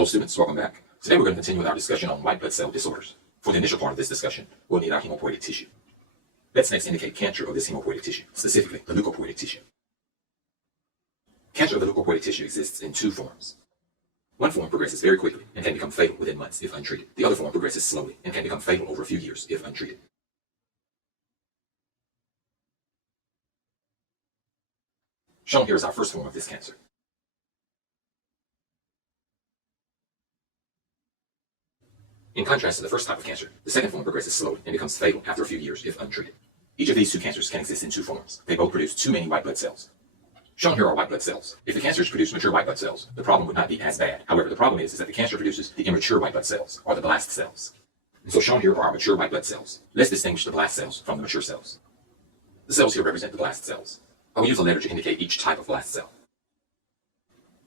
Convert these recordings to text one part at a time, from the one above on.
Hello students, welcome back. Today we're going to continue with our discussion on white blood cell disorders. For the initial part of this discussion, we'll need our hemopoietic tissue. Let's next indicate cancer of this hemopoietic tissue, specifically the leukopoietic tissue. Cancer of the leukopoietic tissue exists in two forms. One form progresses very quickly and can become fatal within months if untreated. The other form progresses slowly and can become fatal over a few years if untreated. Shown here is our first form of this cancer. In contrast to the first type of cancer, the second form progresses slowly and becomes fatal after a few years if untreated. Each of these two cancers can exist in two forms. They both produce too many white blood cells. Shown here are white blood cells. If the cancers produce mature white blood cells, the problem would not be as bad. However, the problem is that the cancer produces the immature white blood cells, or the blast cells. And so shown here are our mature white blood cells. Let's distinguish the blast cells from the mature cells. The cells here represent the blast cells. I will use a letter to indicate each type of blast cell.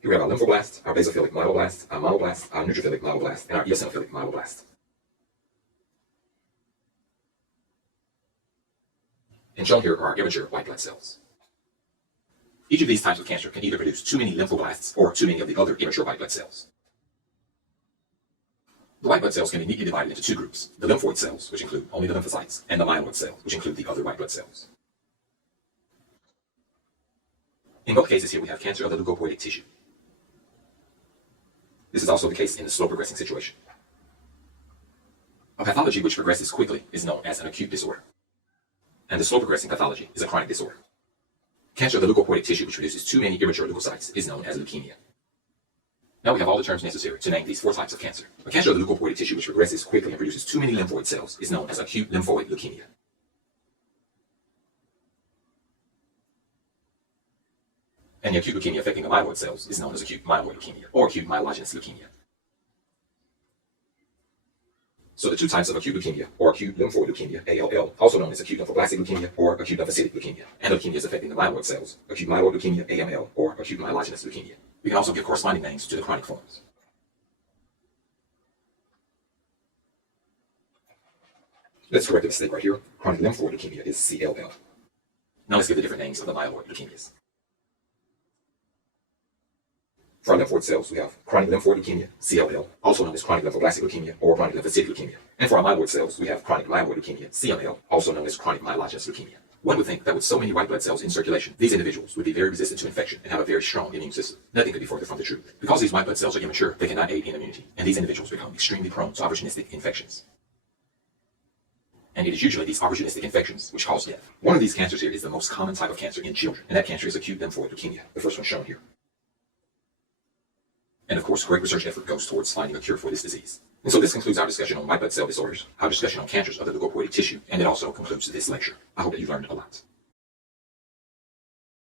Here we have our lymphoblast, our basophilic myeloblast, our monoblast, our neutrophilic myeloblast, and our eosinophilic myeloblast. And shown here are our immature white blood cells. Each of these types of cancer can either produce too many lymphoblasts or too many of the other immature white blood cells. The white blood cells can be neatly divided into two groups, the lymphoid cells, which include only the lymphocytes, and the myeloid cells, which include the other white blood cells. In both cases here we have cancer of the leukopoietic tissue. This is also the case in the slow progressing situation. A pathology which progresses quickly is known as an acute disorder, and the slow progressing pathology is a chronic disorder. Cancer of the leukopoietic tissue which produces too many immature leukocytes is known as leukemia. Now we have all the terms necessary to name these four types of cancer. A cancer of the leukopoietic tissue which progresses quickly and produces too many lymphoid cells is known as acute lymphoid leukemia. And the acute leukemia affecting the myeloid cells is known as acute myeloid leukemia or acute myelogenous leukemia. So the two types of acute leukemia or acute lymphoid leukemia, ALL, also known as acute lymphoblastic leukemia or acute lymphocytic leukemia, and leukemias affecting the myeloid cells, acute myeloid leukemia, AML, or acute myelogenous leukemia. We can also give corresponding names to the chronic forms. Let's correct a mistake right here. Chronic lymphoid leukemia is CLL. Now let's give the different names of the myeloid leukemias. For our lymphoid cells, we have chronic lymphoid leukemia, CLL, also known as chronic lymphoblastic leukemia or chronic lymphocytic leukemia. And for our myeloid cells, we have chronic myeloid leukemia, CML, also known as chronic myelogenous leukemia. One would think that with so many white blood cells in circulation, these individuals would be very resistant to infection and have a very strong immune system. Nothing could be further from the truth. Because these white blood cells are immature, they cannot aid in immunity, and these individuals become extremely prone to opportunistic infections. And it is usually these opportunistic infections which cause death. One of these cancers here is the most common type of cancer in children, and that cancer is acute lymphoid leukemia, the first one shown here. And of course, great research effort goes towards finding a cure for this disease. And so this concludes our discussion on white blood cell disorders, our discussion on cancers of the leukopoietic tissue, and it also concludes this lecture. I hope that you learned a lot.